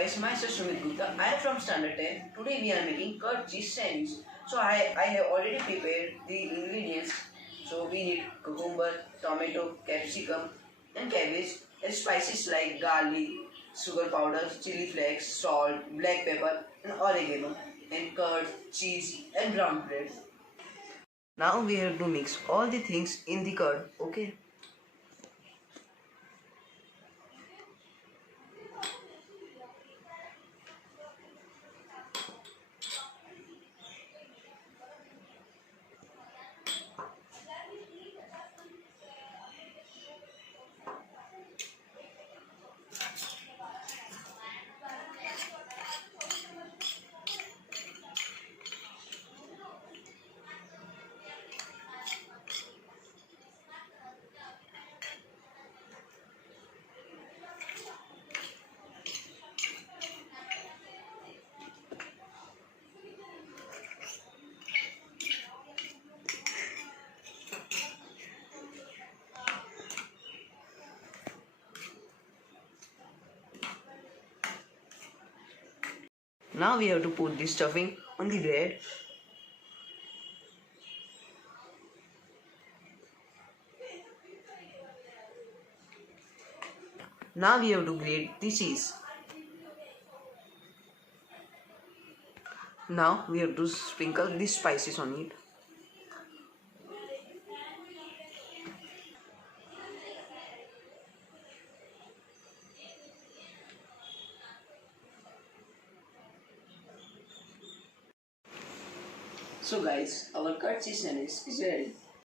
guys, myself Sumit Gupta. I am from Standard 10. Today we are making curd cheese sandwich. So I have already prepared the ingredients. So we need cucumber, tomato, capsicum and cabbage and spices like garlic, sugar powder, chili flakes, salt, black pepper and oregano and curd, cheese and brown bread. Now we have to mix all the things in the curd, okay? Now we have to put the stuffing on the bread. Now we have to grate the cheese. Now we have to sprinkle the spices on it. So guys, our curd cheese sandwich is ready.